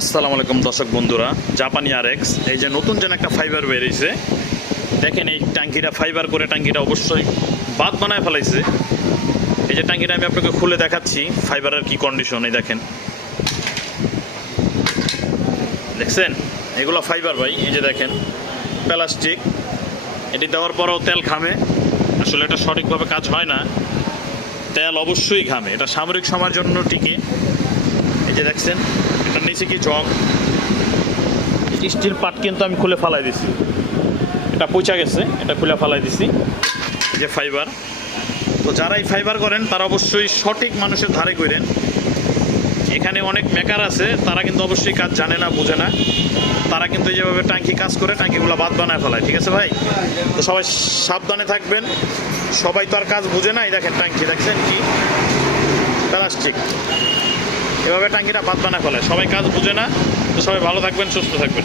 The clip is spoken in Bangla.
আসসালামু আলাইকুম দর্শক বন্ধুরা, জাপানি আরএক্স এই যে নতুন যেন একটা ফাইবার বেরিয়েছে, দেখেন এই ট্যাঙ্কিটা ফাইবার করে ট্যাঙ্কিটা অবশ্যই বাদ বানায় ফেলাইছে। এই যে ট্যাঙ্কিটা আমি আপনাকে খুলে দেখাচ্ছি ফাইবারের কি কন্ডিশন। এই দেখেন, দেখছেন এগুলো ফাইবার ভাই। এই যে দেখেন প্লাস্টিক, এটি দেওয়ার পরেও তেল ঘামে। আসলে এটা সঠিকভাবে কাজ হয় না, তেল অবশ্যই ঘামে। এটা সামরিক সময়ের জন্য টিকে। এই যে দেখছেন এটার নিচে কি জং, এটি স্টিল পার্ট কিন্তু আমি খুলে ফালাই দিছি, এটা পচা গেছে, এটা খুলে ফালাই দিছি। এই যে ফাইবার, তো যারা এই ফাইবার করেন তারা অবশ্যই সঠিক মানুষের ধারে করেন। এখানে অনেক মেকার আছে, তারা কিন্তু অবশ্যই কাজ জানে না, বোঝে না। তারা কিন্তু যেভাবে ট্যাঙ্কি কাজ করে ট্যাঙ্কিগুলো বাদ বানায় ফেলায়। ঠিক আছে ভাই, তো সবাই সাবধানে থাকবেন। সবাই তো আর কাজ বোঝে না। এই দেখেন ট্যাঙ্কি দেখছেন কি প্লাস্টিক, এভাবে ট্যাঙ্কিটা বাদ বানায় ফেলায়। সবাই কাজ বোঝে না। তো সবাই ভালো থাকবেন, সুস্থ থাকবেন।